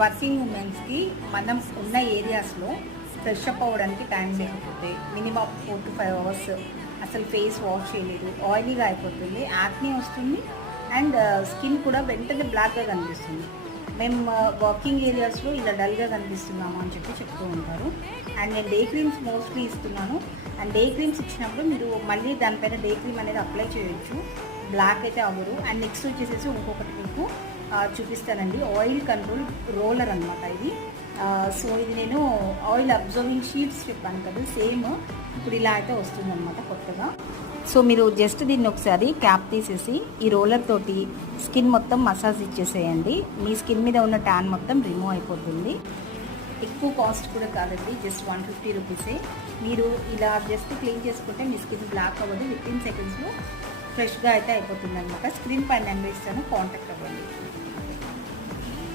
Working ఉమెన్స్కి మనం ఉన్న ఏరియాస్లో ఫ్రెష్ అప్ అవ్వడానికి టైం లేకపోతే మినిమం 4 to 5 అవర్స్ అసలు ఫేస్ వాష్ చేయలేదు, ఆయిలీగా అయిపోతుంది, యాక్నీ వస్తుంది అండ్ స్కిన్ కూడా వెంటనే బ్లాక్గా కనిపిస్తుంది. మేము వర్కింగ్ ఏరియాస్లో ఇలా డల్గా కనిపిస్తున్నాము అని చెప్తూ ఉంటారు. అండ్ నేను డే క్రీమ్స్ మోస్ట్లీ ఇస్తున్నాను. అండ్ డే క్రీమ్స్ ఇచ్చినప్పుడు మీరు మళ్ళీ దానిపైన డే క్రీమ్ అనేది అప్లై చేయొచ్చు, బ్లాక్ అయితే అవ్వరు. అండ్ నెక్స్ట్ వచ్చేసేసి ఇంకొకటి మీకు చూపిస్తానండి, ఆయిల్ కంట్రోల్ రోలర్ అనమాట ఇది. సో ఇది నేను ఆయిల్ అబ్జర్వింగ్ షీట్స్ చెప్పాను కదా, సేమ్ ఇప్పుడు ఇలా అయితే వస్తుందన్నమాట కొత్తగా. సో మీరు జస్ట్ దీన్ని ఒకసారి క్యాప్ తీసేసి ఈ రోలర్ తోటి స్కిన్ మొత్తం మసాజ్ ఇచ్చేసేయండి. మీ స్కిన్ మీద ఉన్న ట్యాన్ మొత్తం రిమూవ్ అయిపోతుంది. ఎక్కువ కాస్ట్ కూడా కాదండి, జస్ట్ 150 రూపీసే. మీరు ఇలా జస్ట్ క్లీన్ చేసుకుంటే మీ స్కిన్ బ్లాక్ అవ్వదు, 15 సెకండ్స్లో ఫ్రెష్గా అయితే అయిపోతుంది అనమాట. స్క్రీన్ పైన నెంబర్ ఇస్తాను, కాంటాక్ట్ అవ్వండి.